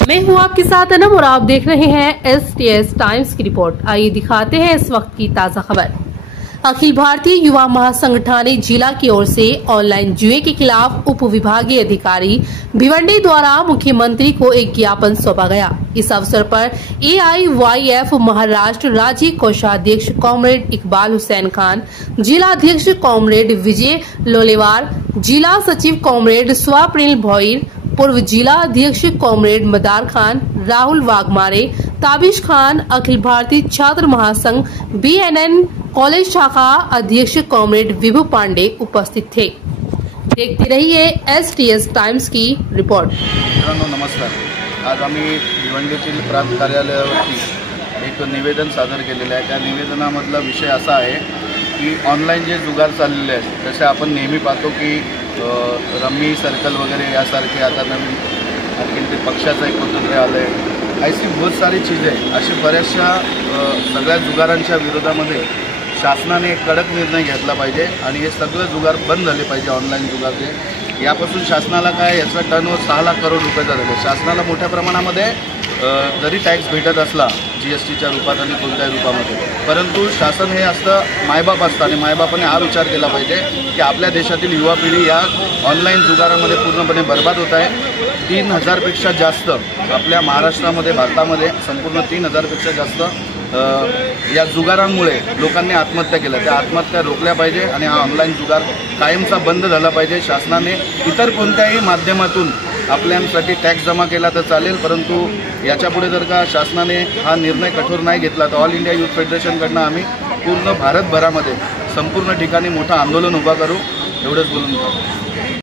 मैं हूं आपके साथ अनम और आप देख रहे हैं STS टाइम्स की रिपोर्ट। आइए दिखाते हैं इस वक्त की ताजा खबर। अखिल भारतीय युवा महासंगठन जिला की ओर से ऑनलाइन जुए के खिलाफ उप विभागीय अधिकारी भिवंडी द्वारा मुख्यमंत्री को एक ज्ञापन सौंपा गया। इस अवसर पर AIYF महाराष्ट्र राज्य कोषाध्यक्ष कॉमरेड इकबाल हुसैन खान, जिला अध्यक्ष कॉमरेड विजय लोलेवार, जिला सचिव कॉमरेड स्वप्निल भोईर, पूर्व जिला अध्यक्ष कॉमरेड मदार खान, राहुल वाघमारे, ताबिश खान, अखिल भारतीय छात्र महासंघ BNN कॉलेज शाखा अध्यक्ष कॉमरेड विभू पांडे उपस्थित थे। देखते रहिए STS टाइम्स की रिपोर्ट। नमस्कार। आज आम्ही भिवंडीतील प्रांत कार्यालयावरती एक निवेदन सादर केलेलं आहे। त्या निवेदनामधला विषय असा आहे की ऑनलाईन जे जुगार चाललेले आहेत, जसे आपण नेहमी पाहतो की रम्मी सर्कल वगैरे यासारखे आता नवीन आणखी ते पक्षाचं एक कुठंतरी आलं आहे। ऐसी बहुत सारी चीज़ें, अशी बऱ्याचशा सगळ्या जुगारांच्या विरोधामध्ये शासनाने एक कडक निर्णय घेतला पाहिजे आणि हे सगळं जुगार बंद झाले पाहिजे। ऑनलाईन जुगारचे यापासून शासनाला काय, याचा टर्नओव्हर 6 लाख करोड रुपये झाले। शासनाला मोठ्या प्रमाणामध्ये जरी टॅक्स भेटत असला GSTच्या रूपात आणि कोणत्याही रूपामध्ये, परंतु शासन हे असतं मायबाप असतं आणि मायबापाने हा विचार केला पाहिजे की आपल्या देशातील युवा पिढी या ऑनलाईन जुगारामध्ये पूर्णपणे बर्बाद होत आहे। 3000पेक्षा जास्त आपल्या महाराष्ट्रामध्ये, भारतामध्ये संपूर्ण 3000पेक्षा जास्त या जुगारांमुळे लोकांनी आत्महत्या केल्या। त्या आत्महत्या रोखल्या पाहिजे आणि हा ऑनलाईन जुगार कायमचा बंद झाला पाहिजे। शासनाने इतर कोणत्याही माध्यमातून आपल्यासाठी टॅक्स जमा केला तर चालेल, परंतु याच्यापुढे जर का शासनाने हा निर्णय कठोर नाही घेतला तर ऑल इंडिया यूथ फेडरेशनकडनं आम्ही पूर्ण भारतभरामध्ये संपूर्ण ठिकाणी मोठं आंदोलन उभा करू, एवढंच बोलून